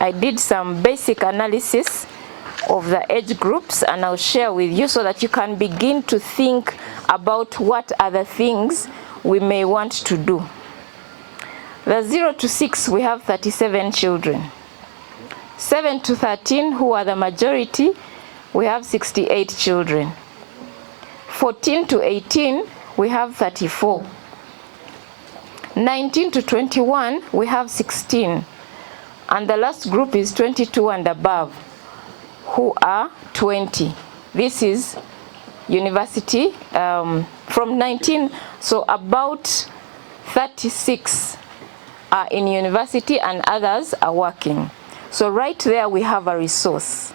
I did some basic analysis of the age groups, and I'll share with you so that you can begin to think about what other things we may want to do. The 0 to 6, we have 37 children. 7 to 13, who are the majority, we have 68 children. 14 to 18, we have 34. 19 to 21, we have 16. And the last group is 22 and above, who are 20. This is university from 19, so about 36 are in university and others are working. So right there we have a resource.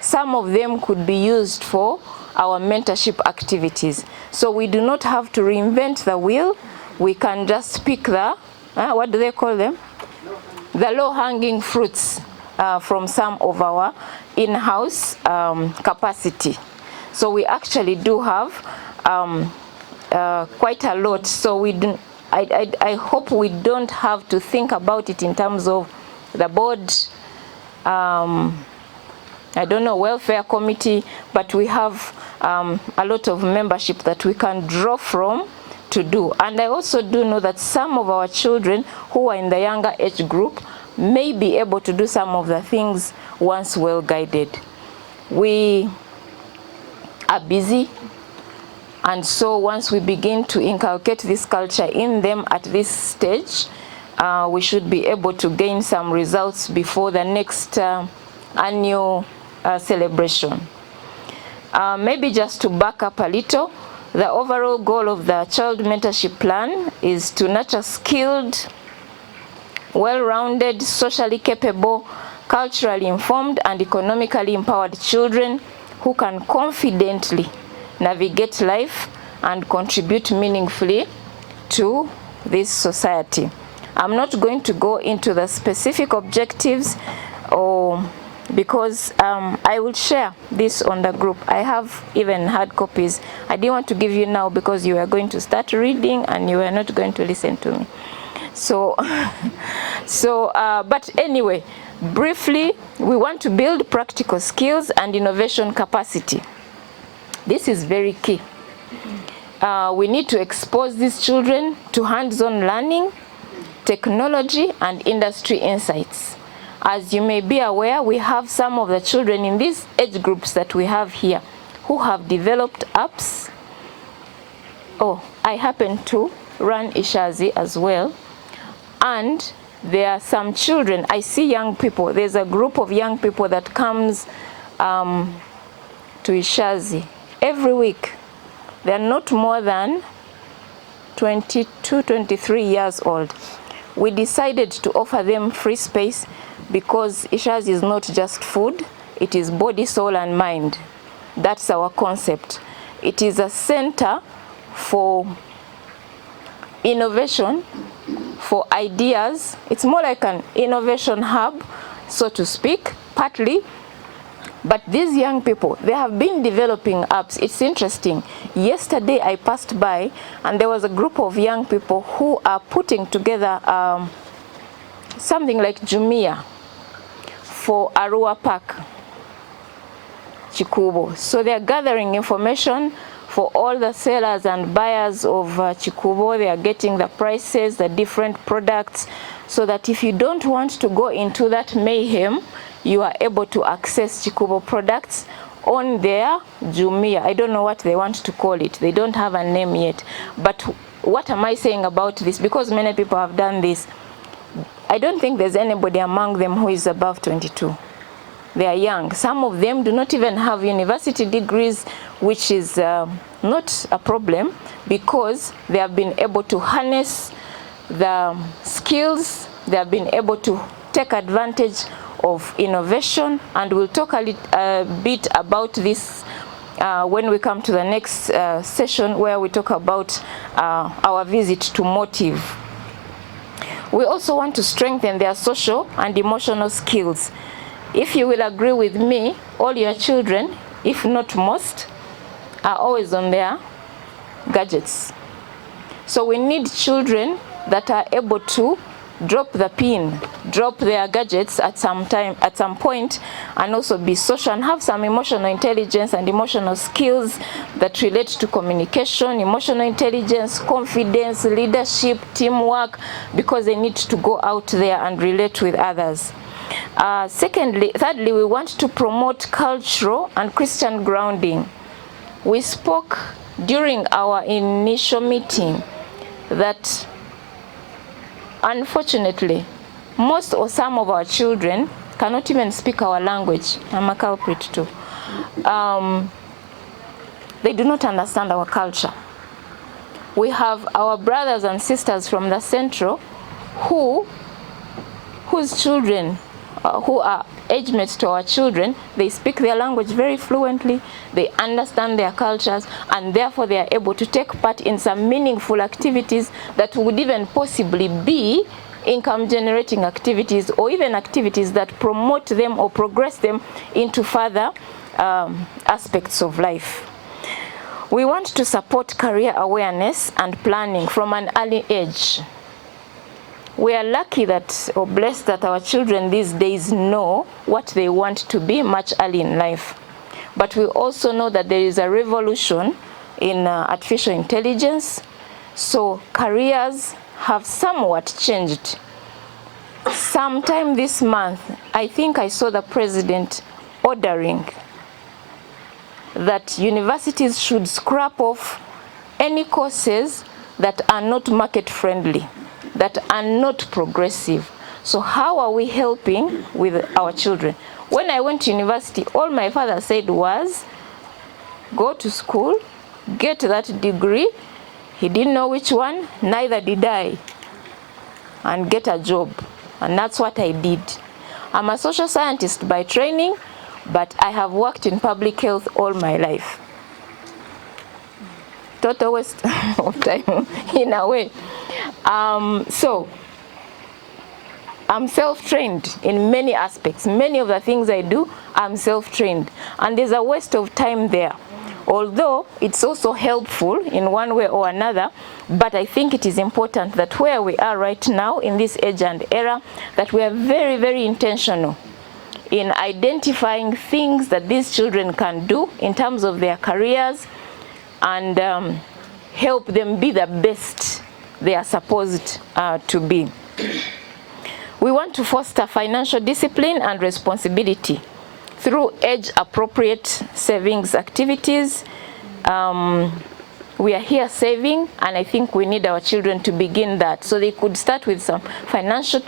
Some of them could be used for our mentorship activities. So we do not have to reinvent the wheel. We can just pick the, what do they call them? The low-hanging fruits from some of our in-house capacity. So we actually do have quite a lot. So we do, I hope we don't have to think about it in terms of the board, I don't know, welfare committee, but we have a lot of membership that we can draw from to do. And I also do know that some of our children who are in the younger age group may be able to do some of the things once well guided. We are busy, and so once we begin to inculcate this culture in them at this stage, we should be able to gain some results before the next annual celebration. Maybe just to back up a little, the overall goal of the child mentorship plan is to nurture skilled, well-rounded, socially capable, culturally informed, and economically empowered children who can confidently navigate life and contribute meaningfully to this society. I'm not going to go into the specific objectives because I will share this on the group. I have even hard copies. I didn't want to give you now because you are going to start reading and you are not going to listen to me. So, but anyway, briefly, we want to build practical skills and innovation capacity. This is very key. We need to expose these children to hands-on learning, technology, and industry insights. As you may be aware, we have some of the children in these age groups that we have here who have developed apps. Oh, I happen to run Ishazi as well. And there are some children, I see young people, there's a group of young people that comes to Ishazi every week. They're not more than 22, 23 years old. We decided to offer them free space because Ishazi is not just food, it is body, soul, and mind. That's our concept. It is a center for innovation, for ideas. It's more like an innovation hub, so to speak, partly. But these young people, they have been developing apps. It's interesting. Yesterday I passed by and there was a group of young people who are putting together something like Jumia for Arua Park, Chikubo. So they're gathering information for all the sellers and buyers of Chikubo. They are getting the prices, the different products, so that if you don't want to go into that mayhem, you are able to access Chikubo products on their Jumia. I don't know what they want to call it. They don't have a name yet. But what am I saying about this? Because many people have done this. I don't think there's anybody among them who is above 22. They are young. Some of them do not even have university degrees, which is not a problem because they have been able to harness the skills. They have been able to take advantage of innovation, and we'll talk a bit about this when we come to the next session where we talk about our visit to Motive. We also want to strengthen their social and emotional skills. If you will agree with me, all your children, if not most, are always on their gadgets. So we need children that are able to drop the pin, drop their gadgets at some point, and also be social and have some emotional intelligence and emotional skills that relate to communication, emotional intelligence, confidence, leadership, teamwork, because they need to go out there and relate with others. Thirdly, we want to promote cultural and Christian grounding. We spoke during our initial meeting that unfortunately, most or some of our children cannot even speak our language. I'm a culprit too. They do not understand our culture. We have our brothers and sisters from the Central whose children, who are age mates to our children, they speak their language very fluently, they understand their cultures, and therefore they are able to take part in some meaningful activities that would even possibly be income generating activities, or even activities that promote them or progress them into further aspects of life. We want to support career awareness and planning from an early age. We are lucky that, or blessed that, our children these days know what they want to be much early in life. But we also know that there is a revolution in artificial intelligence, so careers have somewhat changed. Sometime this month, I think I saw the president ordering that universities should scrap off any courses that are not market friendly, that are not progressive. So how are we helping with our children? When I went to university, all my father said was, go to school, get that degree. He didn't know which one, neither did I, and get a job. And that's what I did. I'm a social scientist by training, but I have worked in public health all my life. Total waste of time in a way. So I'm self-trained in many aspects. Many of the things I do, I'm self-trained. And there's a waste of time there. Although it's also helpful in one way or another, but I think it is important that where we are right now in this age and era, that we are very, very intentional in identifying things that these children can do in terms of their careers, and help them be the best they are supposed to be. We want to foster financial discipline and responsibility through age-appropriate savings activities. We are here saving, and I think we need our children to begin that. So they could start with some financial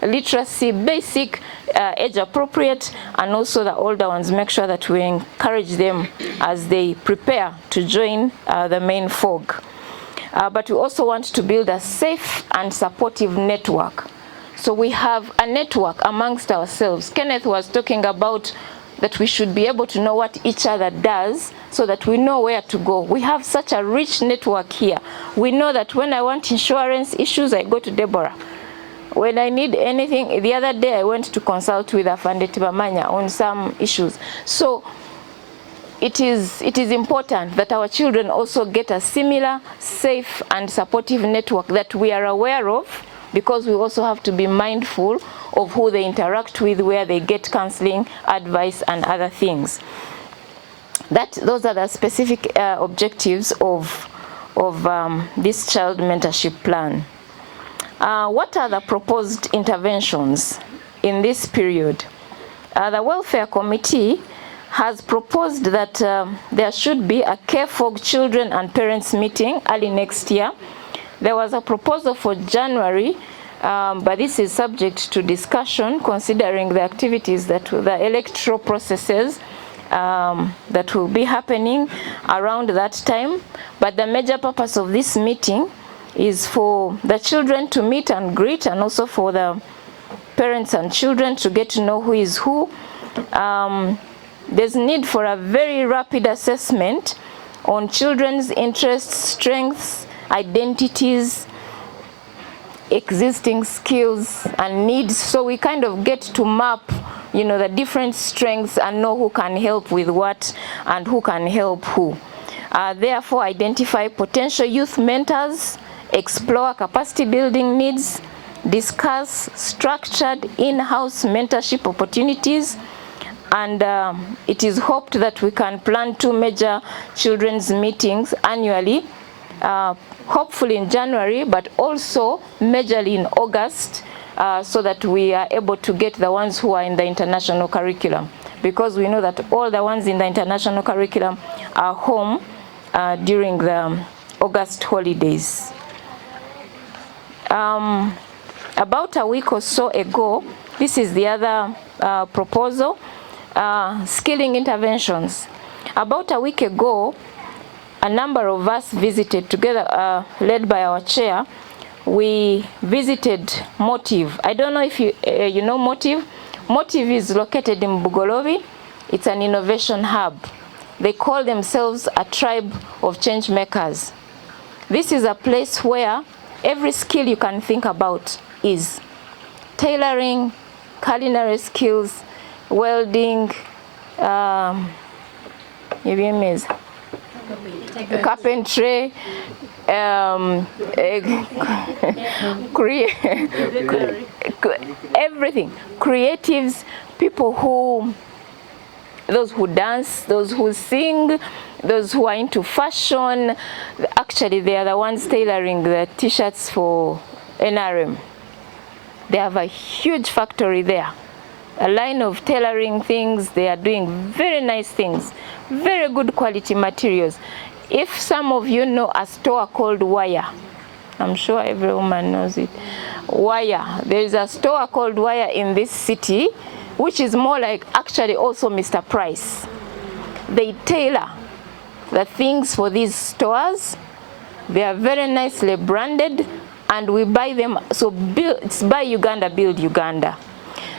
literacy, basic, age-appropriate, and also the older ones, make sure that we encourage them as they prepare to join the main folk. But we also want to build a safe and supportive network. So we have a network amongst ourselves. Kenneth was talking about that we should be able to know what each other does so that we know where to go. We have such a rich network here. We know that when I want insurance issues, I go to Deborah. When I need anything, the other day I went to consult with Afande Tibamanya on some issues. So it is important that our children also get a similar, safe and supportive network that we are aware of, because we also have to be mindful of who they interact with, where they get counseling, advice, and other things. Those are the specific objectives of this child mentorship plan. What are the proposed interventions in this period? The Welfare Committee has proposed that there should be a CAREFOG children and parents meeting early next year. There was a proposal for January, but this is subject to discussion considering the activities the electoral processes that will be happening around that time. But the major purpose of this meeting is for the children to meet and greet, and also for the parents and children to get to know who is who. There's need for a very rapid assessment on children's interests, strengths, identities, existing skills and needs, so we kind of get to map, the different strengths and know who can help with what and who can help who. Therefore, identify potential youth mentors, explore capacity building needs, discuss structured in-house mentorship opportunities, and it is hoped that we can plan 2 major children's meetings annually, hopefully in January, but also majorly in August, so that we are able to get the ones who are in the international curriculum, because we know that all the ones in the international curriculum are home during the August holidays. About a week or so ago, this is the other proposal, skilling interventions. About a week ago, a number of us visited together, led by our chair. We visited Motive. I don't know if you know Motive. Motive is located in Bugolobi. It's an innovation hub. They call themselves a tribe of change makers. This is a place where every skill you can think about is. Tailoring, culinary skills, welding, carpentry, everything. Creatives, people who, those who dance, those who sing, those who are into fashion. Actually, they are the ones tailoring the t-shirts for NRM. They have a huge factory there, a line of tailoring things. They are doing very nice things, very good quality materials. If some of you know a store called Wire, I'm sure every woman knows it. Wire, there is a store called Wire in this city, which is more like actually also Mr. Price. They tailor the things for these stores. They are very nicely branded, and we buy them. So it's buy Uganda, build Uganda.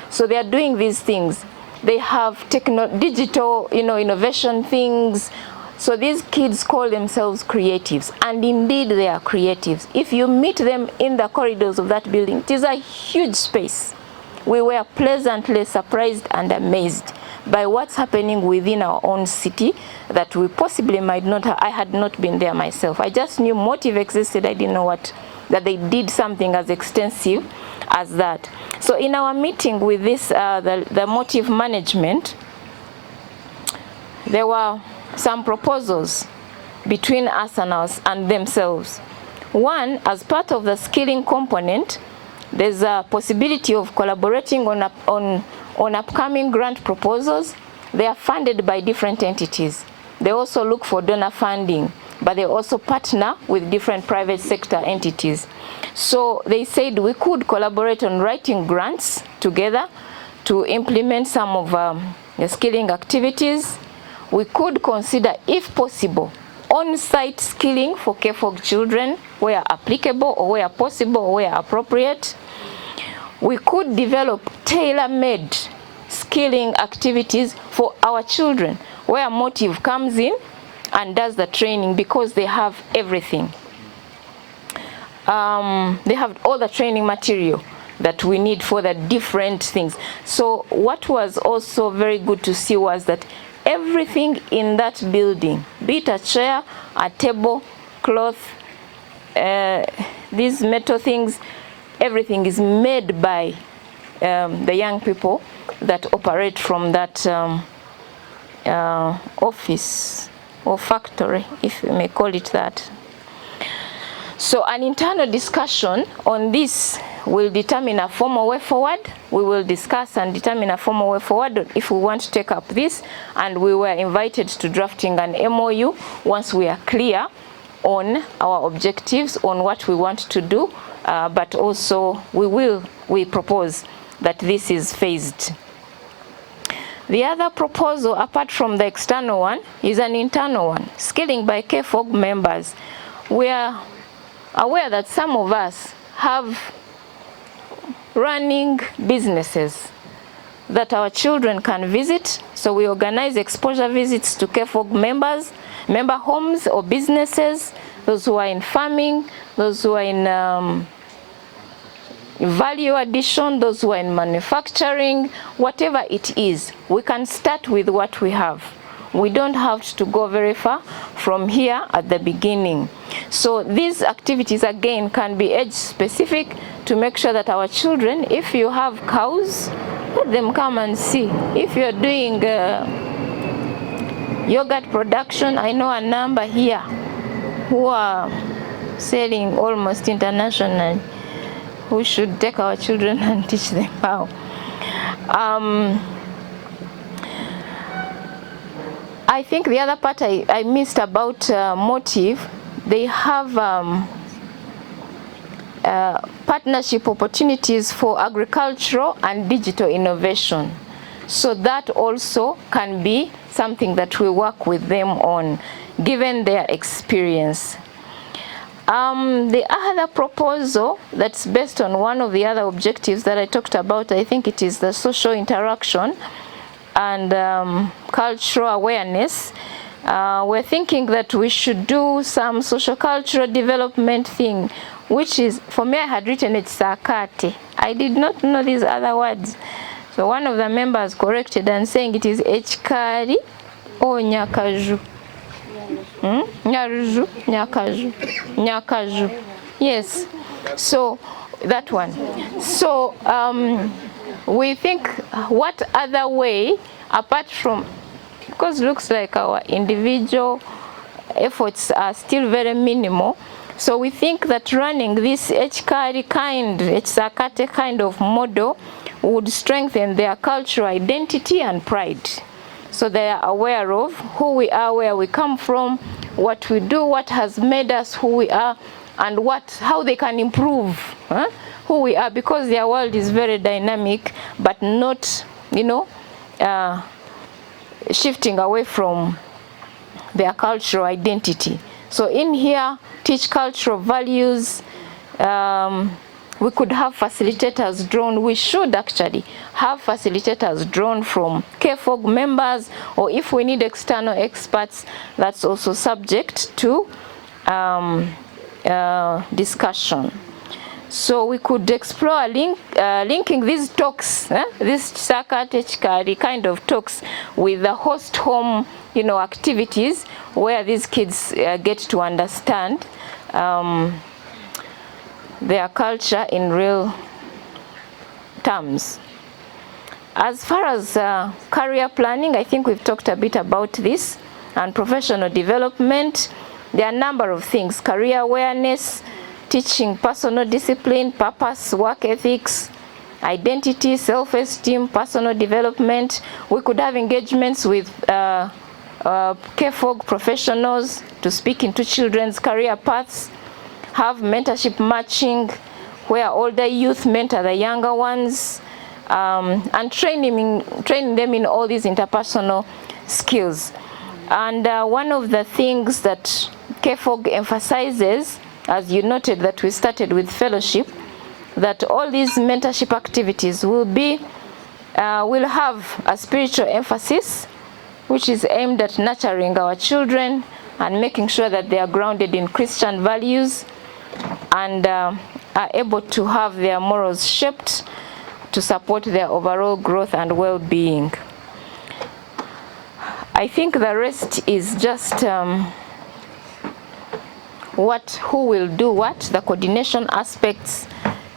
So they are doing these things. They have digital, innovation things. So these kids call themselves creatives, and indeed they are creatives. If you meet them in the corridors of that building, it is a huge space. We were pleasantly surprised and amazed by what's happening within our own city that we possibly might not have. I had not been there myself. I just knew Motive existed. I didn't know that they did something as extensive as that. So in our meeting with this, the Motive management, there were some proposals between us and themselves. One, as part of the skilling component, there's a possibility of collaborating on upcoming grant proposals. They are funded by different entities. They also look for donor funding, but they also partner with different private sector entities. So they said we could collaborate on writing grants together to implement some of the skilling activities. We could consider, if possible, on-site skilling for KFOG children where applicable or where possible or where appropriate. We could develop tailor-made skilling activities for our children where Motive comes in and does the training, because they have everything. They have all the training material that we need for the different things. So what was also very good to see was that everything in that building, be it a chair, a table, cloth, these metal things, everything is made by the young people that operate from that office or factory, if you may call it that. So an internal discussion on this will determine a formal way forward. We will discuss and determine a formal way forward if we want to take up this, and we were invited to drafting an MOU once we are clear on our objectives, on what we want to do, but also we propose that this is phased. The other proposal, apart from the external one, is an internal one, skilling by KFOG members. We are aware that some of us have running businesses that our children can visit, so we organize exposure visits to KFOG members, member homes or businesses, those who are in farming, those who are in value addition, those who are in manufacturing, whatever it is. We can start with what we have. We don't have to go very far from here at the beginning. So these activities again can be age specific to to make sure that our children, if you have cows, let them come and see. If you're doing yogurt production, I know a number here who are selling almost internationally, who should take our children and teach them how. I think the other part I missed about Motive, they have partnership opportunities for agricultural and digital innovation. So that also can be something that we work with them on, given their experience. The other proposal that's based on one of the other objectives that I talked about, I think it is the social interaction and cultural awareness. We're thinking that we should do some social cultural development thing, which is, for me, I had written it sakate. I did not know these other words. So one of the members corrected and saying it is echikari or nyakaju. Nyaruju, nyakaju, nyakaju. Yes, so that one. So we think, what other way, apart from, because it looks like our individual efforts are still very minimal, so we think that running this echikari echsakate kind of model would strengthen their cultural identity and pride. So they are aware of who we are, where we come from, what we do, what has made us who we are, and how they can improve who we are, because their world is very dynamic, but not, shifting away from their cultural identity. So in here, teach cultural values. We could have facilitators drawn. We should actually have facilitators drawn from KFOG members, or if we need external experts, that's also subject to discussion. So we could explore linking these talks, this sakate chikari kind of talks, with the host home, activities where these kids get to understand their culture in real terms. As far as career planning, I think we've talked a bit about this, and professional development. There are a number of things: career awareness, teaching personal discipline, purpose, work ethics, identity, self-esteem, personal development. We could have engagements with KFOG professionals to speak into children's career paths, have mentorship matching, where older youth mentor the younger ones, and train them in all these interpersonal skills. And one of the things that KFOG emphasizes, as you noted that we started with fellowship, that all these mentorship activities will have a spiritual emphasis, which is aimed at nurturing our children and making sure that they are grounded in Christian values and are able to have their morals shaped to support their overall growth and well-being. I think the rest is just who will do what, the coordination aspects,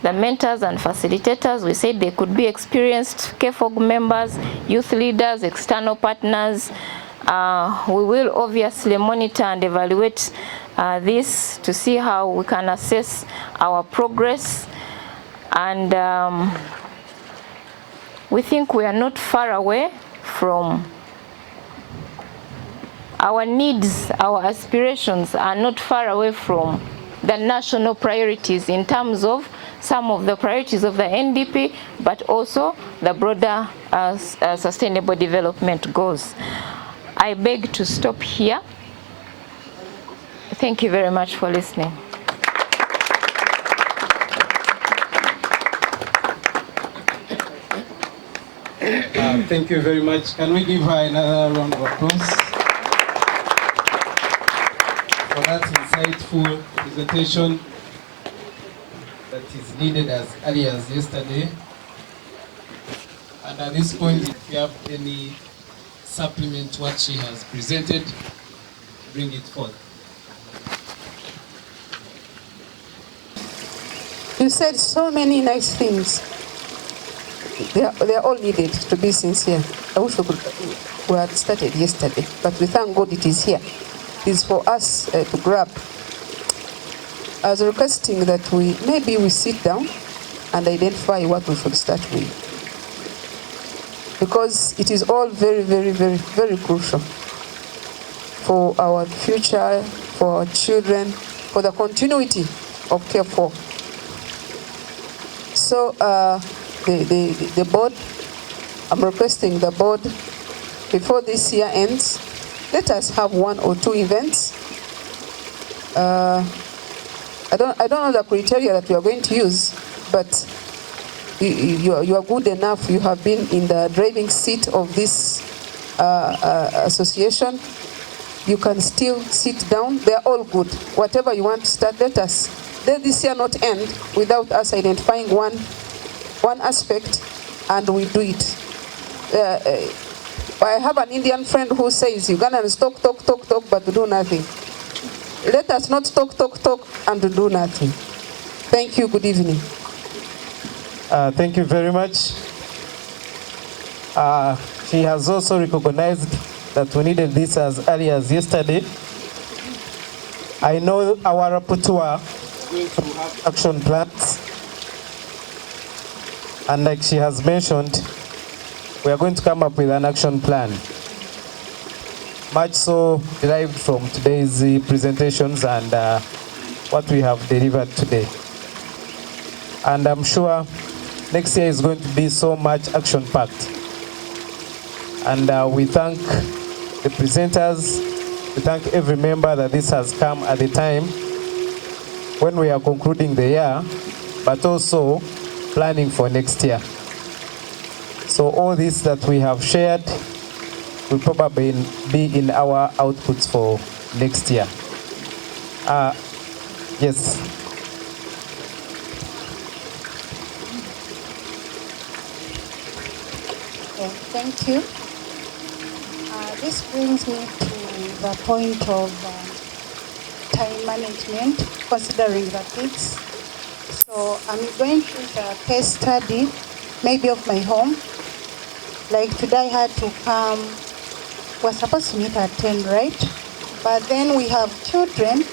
the mentors and facilitators. We said they could be experienced KFOG members, youth leaders, external partners. We will obviously monitor and evaluate this to see how we can assess our progress. And we think we are not far away from our needs. Our aspirations are not far away from the national priorities in terms of some of the priorities of the NDP, but also the broader sustainable development goals. I beg to stop here. Thank you very much for listening. Thank you very much. Can we give her another round of applause for that insightful presentation that is needed as early as yesterday? And at this point, if you have any supplement to what she has presented, bring it forth. You said so many nice things. They are all needed, to be sincere. I wish we had started yesterday, but we thank God it is here. It is for us to grab. I was requesting that maybe we sit down and identify what we should start with. Because it is all very, very, very, very crucial for our future, for our children, for the continuity of care for. So the board, I'm requesting the board, before this year ends, let us have 1 or 2 events. I don't know the criteria that we are going to use, but you are good enough. You have been in the driving seat of this association. You can still sit down. They are all good. Whatever you want to start, let this year not end without us identifying one aspect, and we do it. I have an Indian friend who says Ugandans talk, but do nothing. Let us not talk, and do nothing. Thank you. Good evening. Thank you very much. She has also recognized that we needed this as early as yesterday. I know our rapporteur is going to have action plans. And like she has mentioned, we are going to come up with an action plan, much so derived from today's presentations and what we have delivered today. And I'm sure next year is going to be so much action-packed. And we thank the presenters, we thank every member that this has come at the time when we are concluding the year, but also planning for next year. So all this that we have shared will probably be in our outputs for next year. Yes. Okay, thank you. This brings me to the point of time management, considering the kids. So I'm going to use a case study, maybe of my home. Like today I had to come, we're supposed to meet at 10, right? But then we have children,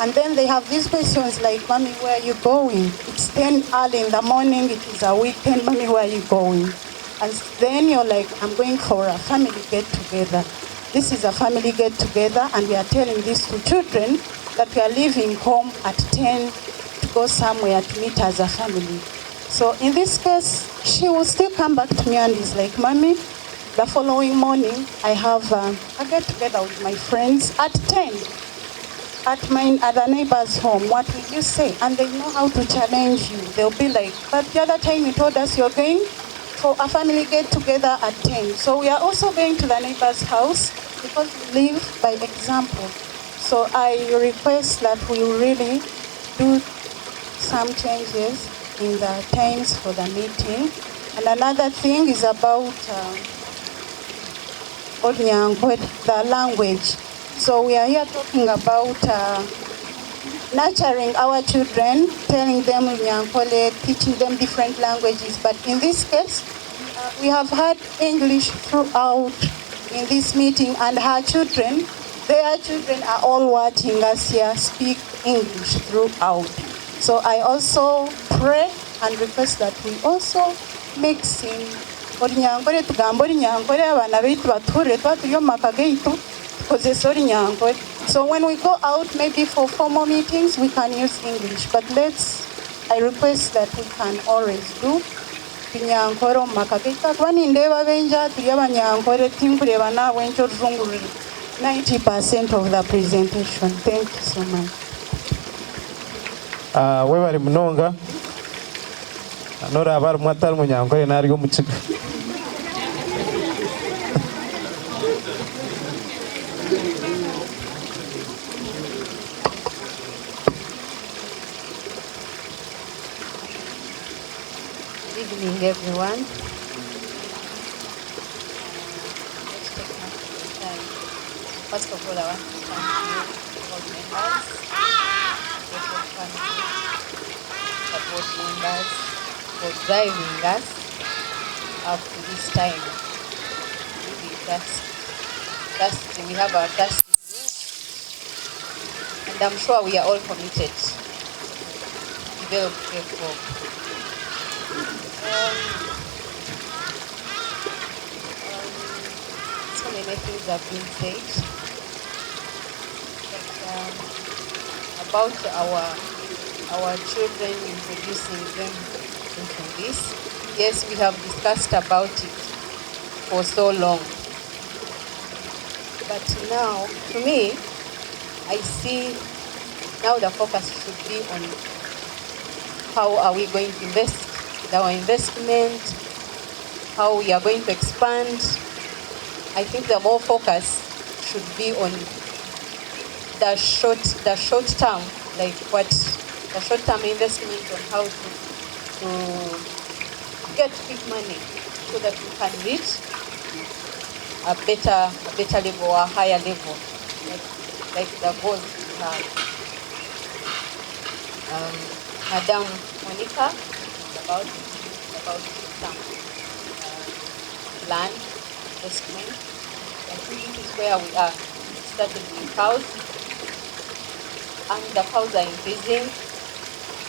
and then they have these questions like, Mommy, where are you going? It's 10 early in the morning, it is a weekend, Mommy, where are you going? And then you're like, I'm going for a family get-together. This is a family get-together, and we are telling these two children that we are leaving home at 10 to go somewhere to meet as a family. So in this case, she will still come back to me and is like, Mommy, the following morning, I have a get-together with my friends at 10 at the neighbor's home. What will you say? And they know how to challenge you. They'll be like, but the other time you told us you're going for a family get-together at 10. So we are also going to the neighbor's house because we live by example. So I request that we really do some changes in the times for the meeting. And another thing is about the language. So we are here talking about nurturing our children, telling them Nyankole, teaching them different languages. But in this case, we have had English throughout in this meeting, and her children, their children are all watching us here speak English throughout. So I also pray and request that we also mix in Orinyankole tugamba Orinyankole abana baitu bature twatulyo maka gaitu tukozesa Orinyankole. So when we go out maybe for formal meetings, we can use English, but I request that we can always do Nyankole maka gaitu. Twani ndeba benja tuli abanyankole timkuleba nawe ncho rungurire 90% of the presentation. Thank you so much. Webali munonga anora abar mwatal munyankole narigo mukiga. Good evening, everyone. First of all, I want to thank you, all members, for board members for driving us up to this time. Really we have our trust in you, and I'm sure we are all committed to develop K4. So many things have been said, but about our children, introducing them into this. Yes, we have discussed about it for so long. But now, to me, I see now the focus should be on how are we going to invest our investment, how we are going to expand. I think the more focus should be on the short term, like what the short term investment on how to get quick money so that we can reach a better level or a higher level, like the goals we have. Madam Monica about short-term land investment. I think this is where we are. We started with cows, and the cows are increasing.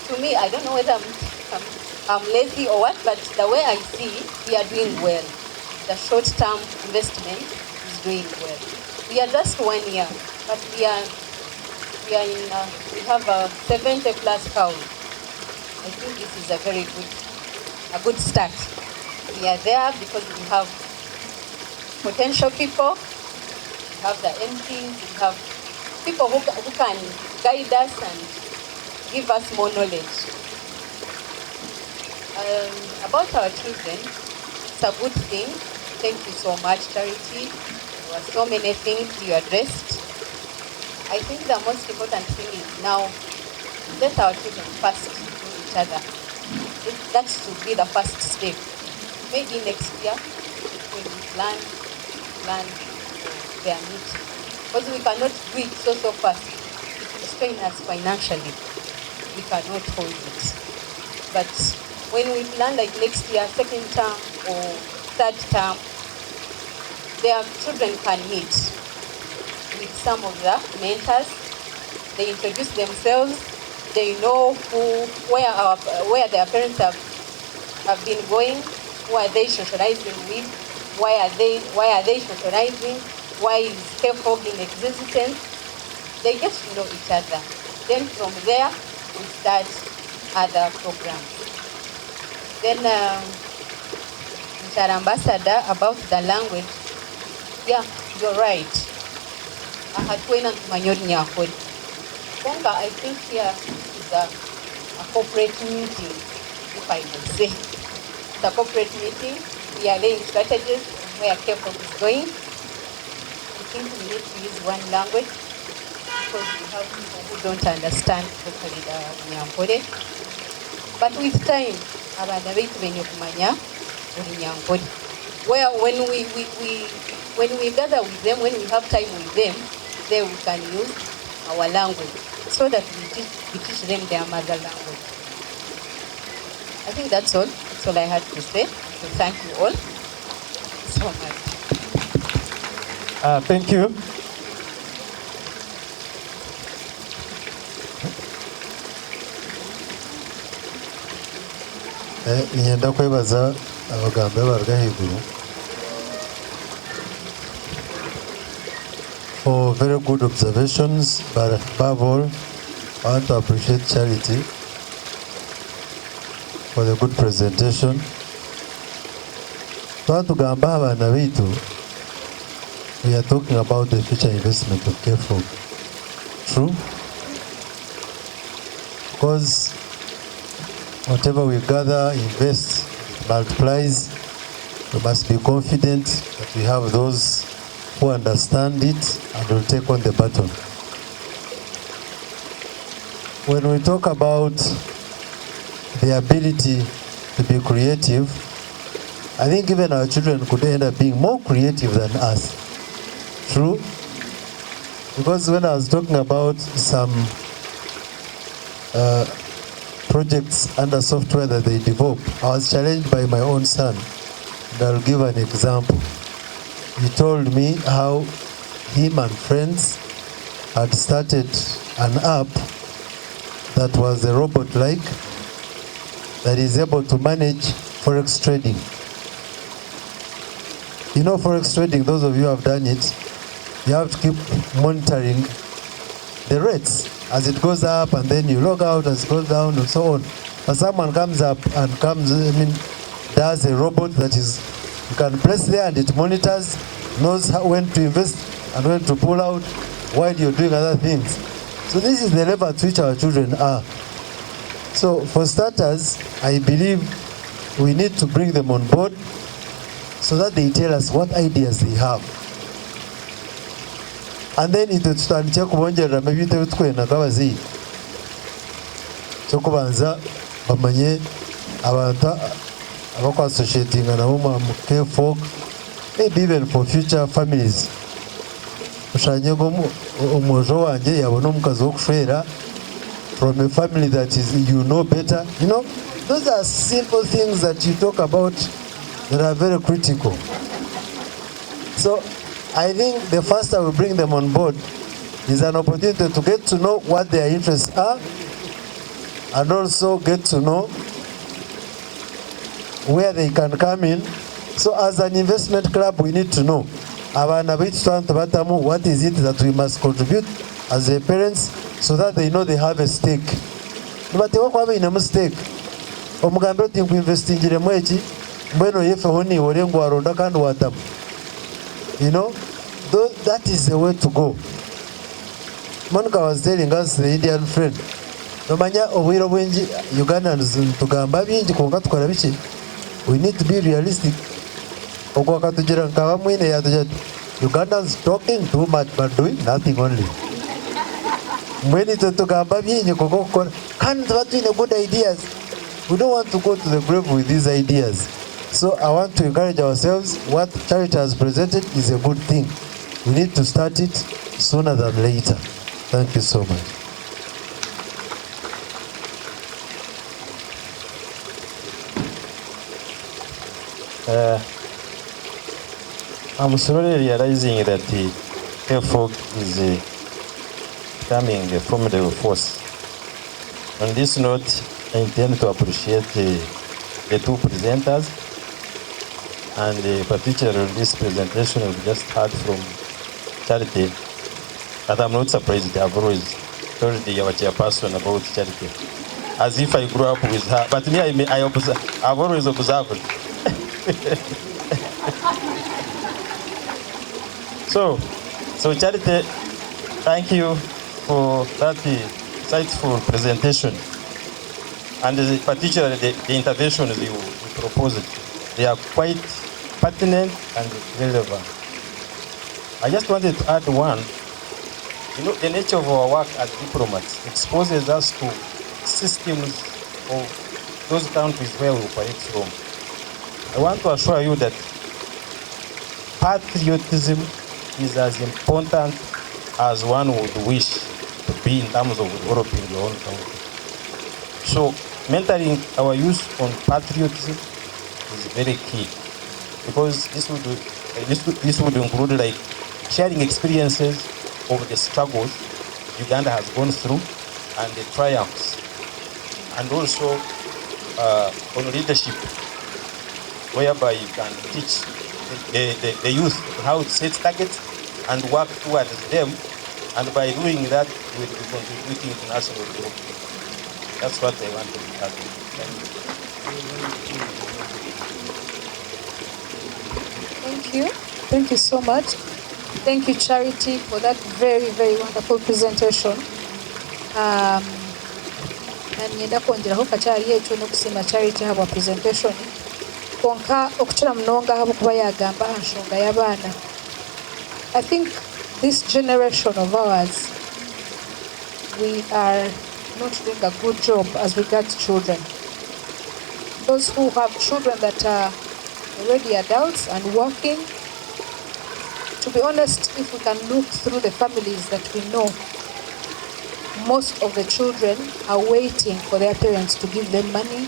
To me, I don't know whether I'm lazy or what, but the way I see, we are doing well. The short-term investment is doing well. We are just 1 year, but we have 70 plus cows. I think this is a good start. We are there because we have potential people, we have the MPs, we have people who can guide us and give us more knowledge. About our children, it's a good thing. Thank you so much, Charity. There were so many things you addressed. I think the most important thing is now let our children first know each other. That should be the first step. Maybe next year when we plan their meeting. Because we cannot do it so fast. It will strain us financially. We cannot hold it. But when we plan like next year, second term or third term, their children can meet with some of the mentors. They introduce themselves. They know where their parents have been going. Who are they socializing with? Why are they socializing? Why is scaffolding in existence? They get to know each other. Then from there, we start other programs. Then, Mr. Ambassador, about the language, yeah, you're right. Ahatuena Manyori Nyakodi. Bonga, I think here is a corporate meeting, if I may say. It's a corporate meeting. We are laying strategies on where K4 is going. I think we need to use one language because we have people who don't understand properly the Nyankore. But with time, abana baitu benye kumanya Nyankore. Where when we gather with them, when we have time with them, then we can use our language so that we teach them their mother language. I think that's all. That's all I had to say. So thank you all so much. Thank you. Ninyenda kwebaza abagambe baruga haiguru for very good observations, but above all, I want to appreciate Charity for the good presentation. Twatugamba abana bitu, we are talking about the future investment of K4. True? Because whatever we gather, invest, multiplies, we must be confident that we have those who understand it and will take on the baton. When we talk about the ability to be creative, I think even our children could end up being more creative than us. True? Because when I was talking about some projects under software that they develop. I was challenged by my own son, and I'll give an example. He told me how him and friends had started an app that was a robot-like that is able to manage forex trading. You know, forex trading, those of you who have done it, you have to keep monitoring the rates as it goes up, and then you log out as it goes down and so on. But someone comes up and does a robot that is, you can press there and it monitors, knows when to invest and when to pull out while you're doing other things. So this is the level at which our children are. So for starters, I believe we need to bring them on board so that they tell us what ideas they have. And then it would stand check kubongerera mebite bitwena kabazi. So kubanza bamanye abantu abako associating nabo mu folk, maybe even for future families. Ushanye go umujo wanje yabona umukazi wo kushwera from a family that is, you know better. You know, those are simple things that you talk about that are very critical. So I think the faster we bring them on board is an opportunity to get to know what their interests are and also get to know where they can come in. So as an investment club, we need to know what is it that we must contribute as their parents so that they know they have a stake. But they won't have a mistake. Omugambo think we invest in Jiremwechi, Bueno Yefehoni, Orengo Arondakan Watam. You know, that is the way to go. Monica was telling us, the Indian friend, Nomanya Owiro Wenji, Ugandans to Gambabi, Kongat. We need to be realistic. Ugandans talking too much but doing nothing only. When it's to Gambabi, can't good ideas. We don't want to go to the grave with these ideas. So I want to encourage ourselves. What Charity has presented is a good thing. We need to start it sooner than later. Thank you so much. I'm slowly realizing that the FOG is becoming a formidable force. On this note, I intend to appreciate the two presenters, and particularly this presentation we've just heard from Charity. But I'm not surprised. I've always told our chairperson about Charity, as if I grew up with her. But me, I've always observed. So Charity, thank you for that insightful presentation, and particularly the interventions you proposed. They are quite pertinent and relevant. I just wanted to add one. You know, the nature of our work as diplomats exposes us to systems of those countries where we operate from. I want to assure you that patriotism is as important as one would wish to be in terms of developing your own country. So mentoring our youth on patriotism is very key, because this would include like sharing experiences of the struggles Uganda has gone through and the triumphs, and also on leadership, whereby you can teach the youth how to set targets and work towards them, and by doing that, you will be contributing to national development. That's what I want to add. Thank you. Thank you so much. Thank you, Charity, for that very, very wonderful presentation. Nanyenda kwongeraho kakyali ekyo n'okusiima Charity habwa presentation. Konka okukira munonga habo kuba yagamba nsonga y'abaana. I think this generation of ours, we are not doing a good job as regards children. Those who have children that are already adults and working, to be honest, if we can look through the families that we know, most of the children are waiting for their parents to give them money.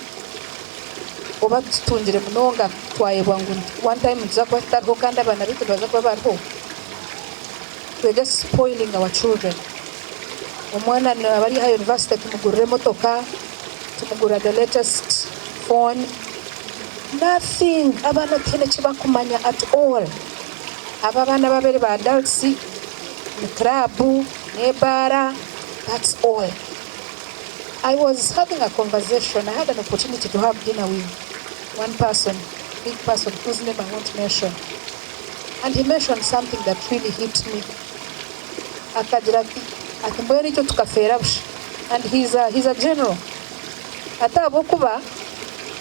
Oba tutungire munonga twayebwa ngu one time tuza kuba tutariho kandi abaana baitu baza kuba bariho. We're just spoiling our children. Omwana abari ha university tumugurire motoka, tumugura the latest phone. Nothing. Abana tiene chibakumanya at all. Aba bana babere ba adults, ni club, ni bara, that's all. I was having a conversation. I had an opportunity to have dinner with one person, big person, whose name I won't mention. And he mentioned something that really hit me. Akagira ati mbwene icyo tukafera busha. And he's a general. Atabokuba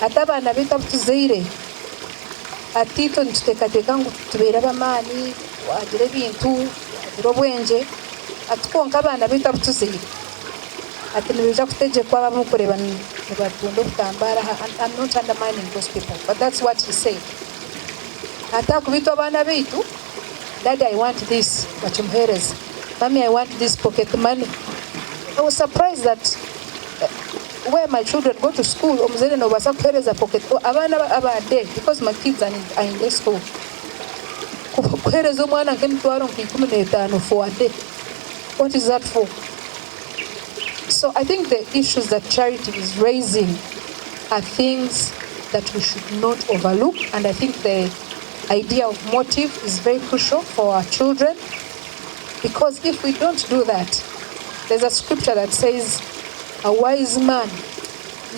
atabana bita tuzeire. Atito ntutekateka ngu tubeera bamaani wagira ebintu wagira obwenje atukonka abaana bita tuzeire. Ati nibija kutegekwa abamu kureba nibatunda obutambara. I'm not undermining those people, but that's what he said. Atakubita abaana baitu, Daddy, I want this, bakimuhereza. Mommy, I want this pocket money. I was surprised that where my children go to school, omuzere no basa kuhereza pocket. Abana abade, because my kids are in their school. Kuhereza omwana nk'emitwaro 15 for a day. What is that for? So I think the issues that Charity is raising are things that we should not overlook, and I think the idea of motive is very crucial for our children, because if we don't do that, there's a scripture that says a wise man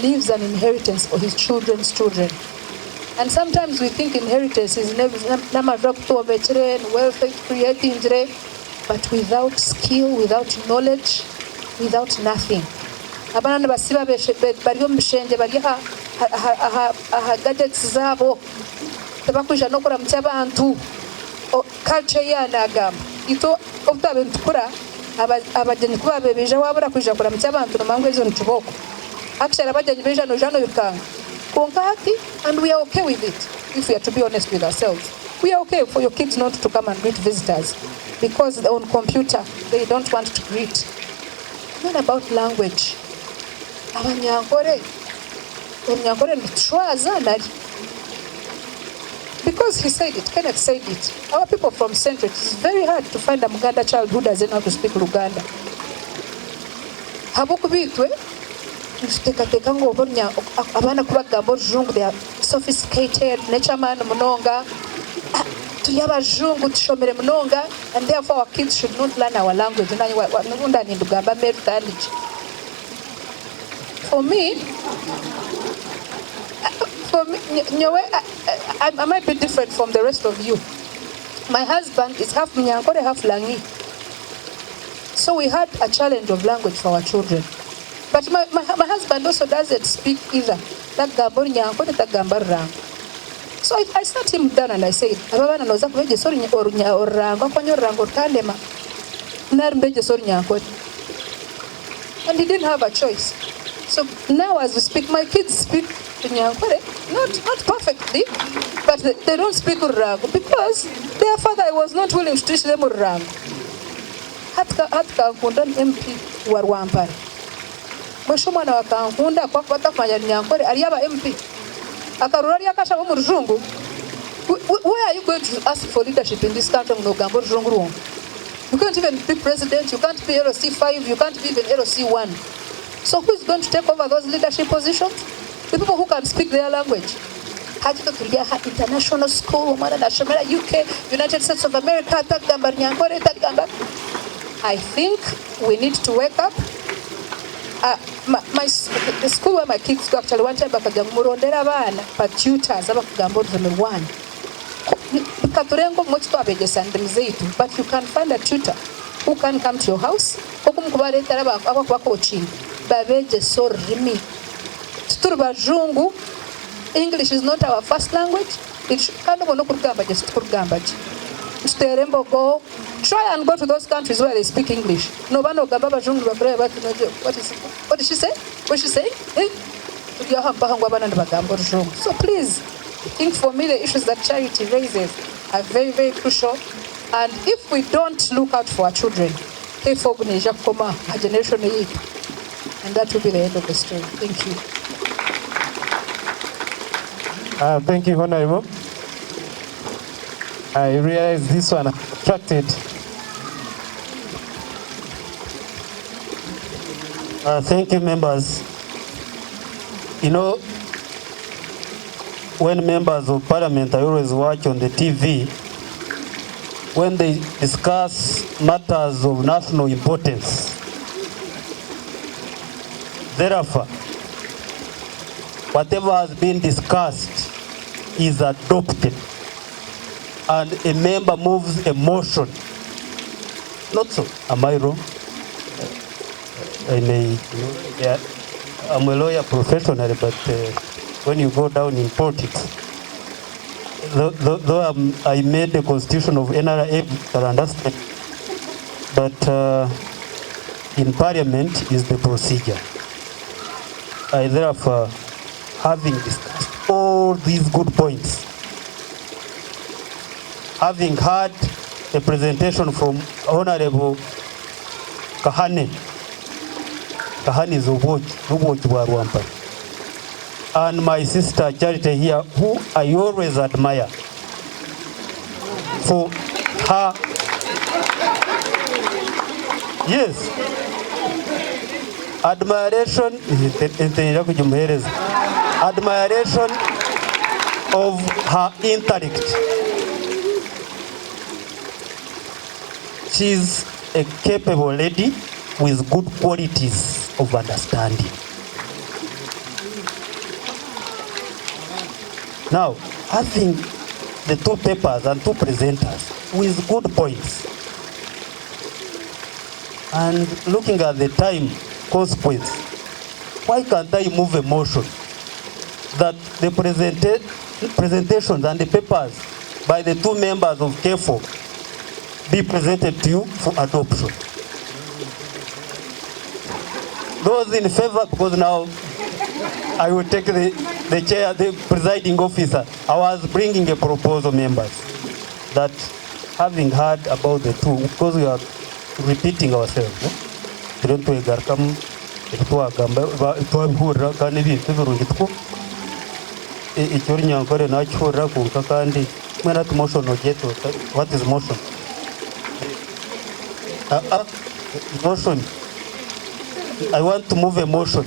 leaves an inheritance for his children's children. And sometimes we think inheritance is wealth creating, but without skill, without knowledge, without nothing. Abana basiba bari omushenge bari aha gadgets zabo tabakuja no kuramutsa abantu culture yanagamba ito obutabe ntukura abajeni kuba bebeje wabura kuja kuramutsa abantu nomangwe ezo ntuboko actually abajeni beje no jano yukanga konkati, and we are okay with it. If we are to be honest with ourselves, we are okay for your kids not to come and greet visitors because on computer they don't want to greet. Then about language, Abanyankore because he said it, Kenneth said it. Our people from Central, it's very hard to find a Muganda child who doesn't know how to speak Luganda. Habukubitwe, abana kubagamba orujungu, they are sophisticated, nature man munonga, tuli abajungu tushomere munonga, and therefore our kids should not learn our language. For me, I might be different from the rest of you. My husband is half Mnyankore, half Langi. So we had a challenge of language for our children. But my husband also doesn't speak either. So I sat him down and I said, and he didn't have a choice. So now as we speak, my kids speak Nyankore, not perfectly, but they don't speak Urango because their father was not willing to teach them Urango. Hatka kundan MP warwampara. Mweshumana wakankunda kwa kumanya Nyankore aliyaba MP. Akarurari akasha mu rujungu. Where are you going to ask for leadership in this country? No gambo rujungu. You can't even be president, you can't be LOC5, you can't be even LOC1. So who is going to take over those leadership positions? The people who can speak their language. International school, UK, United States of America, I think we need to wake up. The school where my kids go, actually, one time but tutors, but you can find a tutor who can come to your house. English is not our first language. Try and go to those countries where they speak English. What did she say? What she say? So please, I think for me the issues that Charity raises are very, very crucial. And if we don't look out for our children, K4 kuneja kukoma a generation yetu, and that will be the end of the story. Thank you. Thank you, Honorable. I realize this one attracted. Thank you, members. You know, when members of parliament, I always watch on the TV, when they discuss matters of national importance. Therefore, whatever has been discussed is adopted, and a member moves a motion. Not so. Am I wrong? I may, yeah, I'm a lawyer professionally, but when you go down in politics, though I made the constitution of NRA, I understand, but in parliament is the procedure. I therefore, having discussed all these good points, having had a presentation from Honorable Kahane Zobochi, and my sister Charity here, who I always admire for her, yes, admiration of her intellect. She's a capable lady with good qualities of understanding. Now, having the two papers and two presenters with good points, and looking at the time consequence, why can't I move a motion that the presentations and the papers by the two members of K4 be presented to you for adoption? Those in favor, because now I will take the chair, the presiding officer. I was bringing a proposal, members, that having heard about the two, because we are repeating ourselves, don't we come what is motion? Motion. I want to move a motion.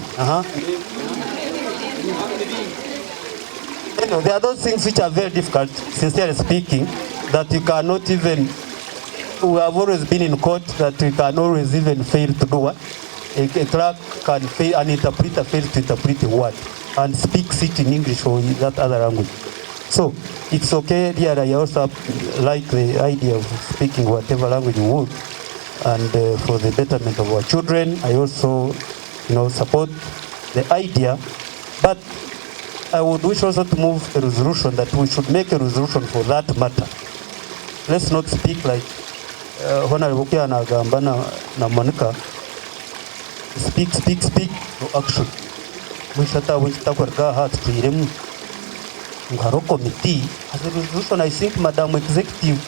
Anyway, there are those things which are very difficult, sincerely speaking, that you cannot even, we have always been in court that we can always even fail to do what? A clerk can fail, an interpreter fails to interpret a word and speaks it in English or in that other language. So it's okay. Here I also like the idea of speaking whatever language you would. And for the betterment of our children, I also, support the idea. But I would wish also to move a resolution that we should make a resolution for that matter. Let's not speak like Honorable Kiana Gambana na Monica. Speak, no action. We shut out with Takarga heart to Irem. Ngaro committee as a resolution, I think, Madam Executive,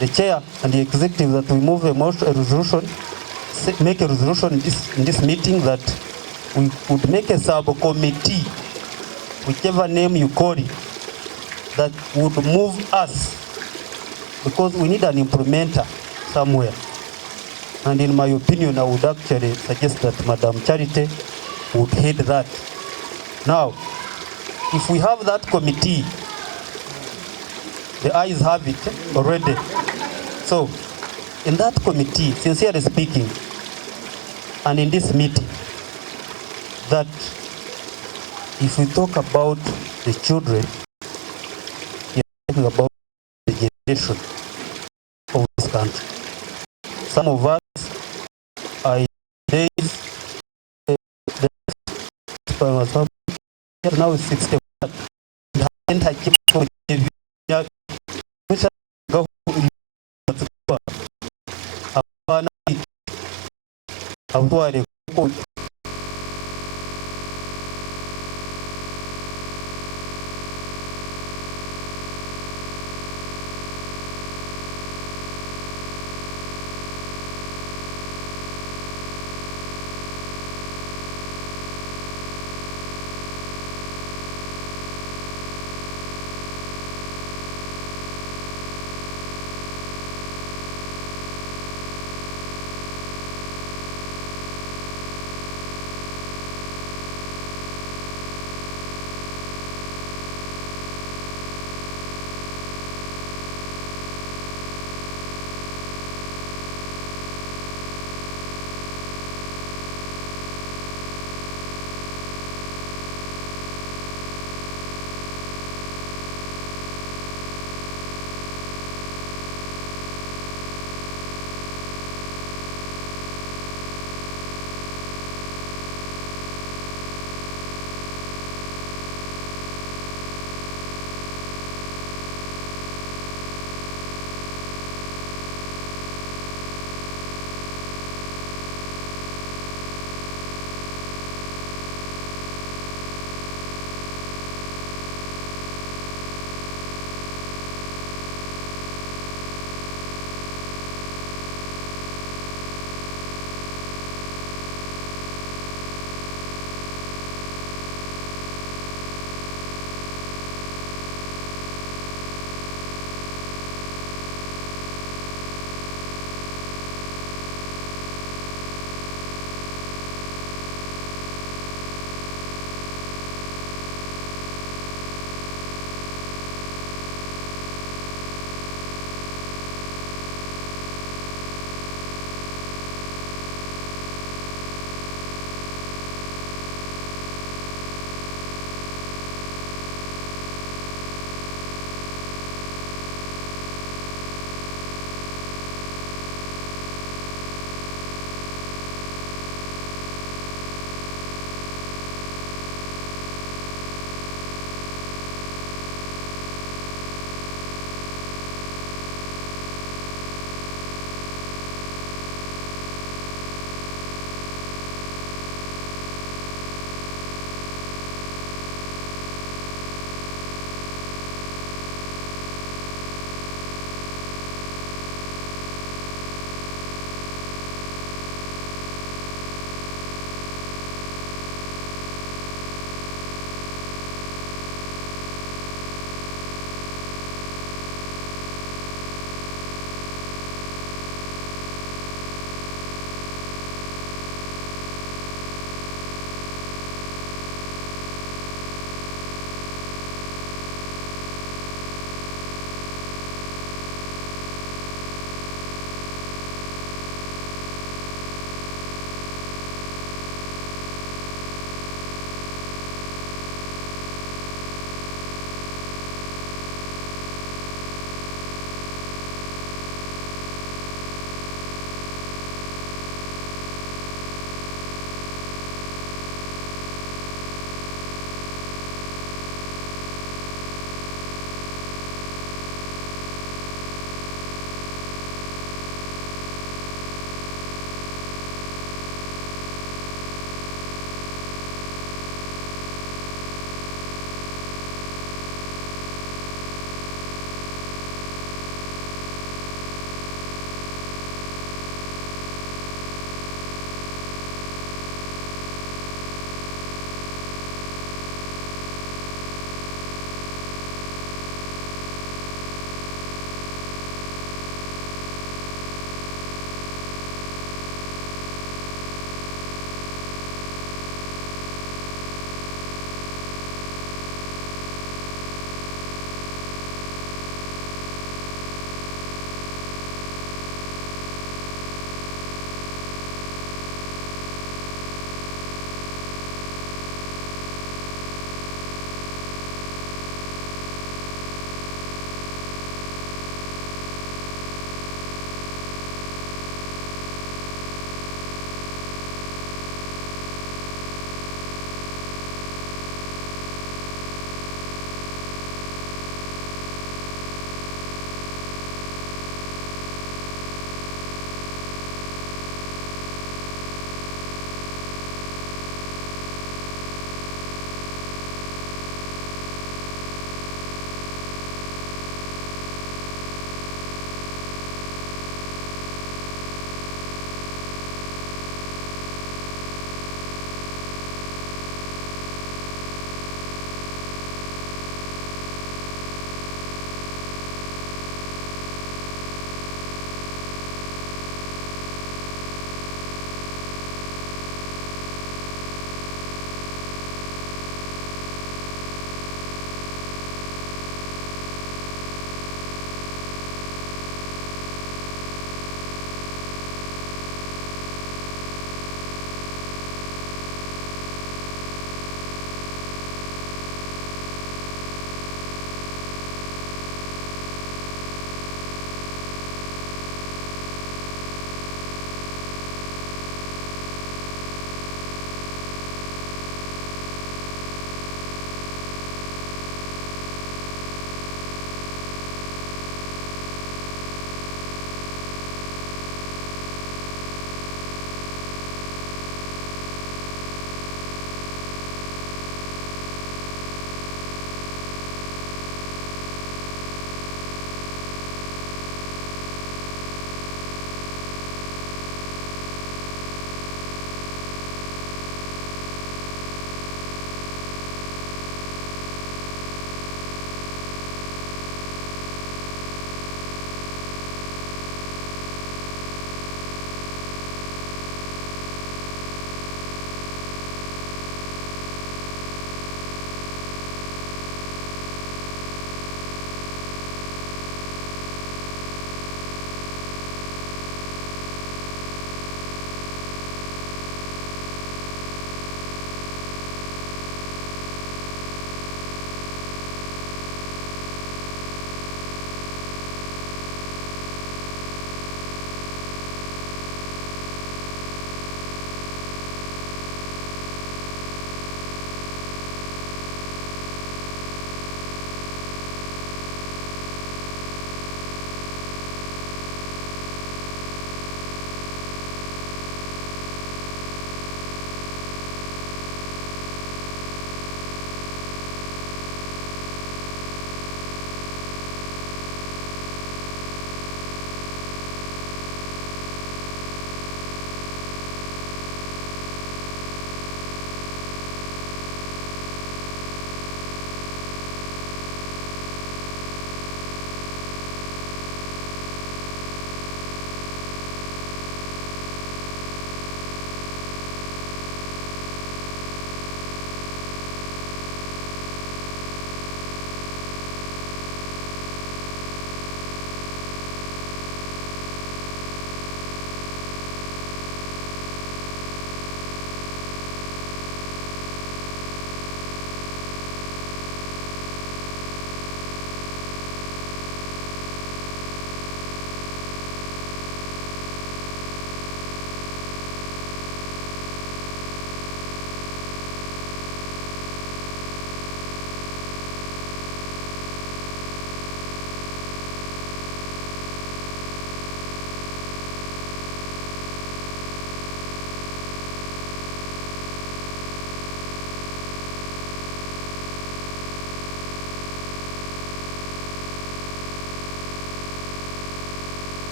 the chair and the executive, that we move a resolution, make a resolution in this meeting that we could make a subcommittee, whichever name you call it, that would move us, because we need an implementer somewhere. And in my opinion, I would actually suggest that Madam Charity would head that. Now, if we have that committee, the ayes have it already. So, in that committee, sincerely speaking, and in this meeting, that if we talk about the children, we are talking about the generation of this country. Some of us are in days, now 61.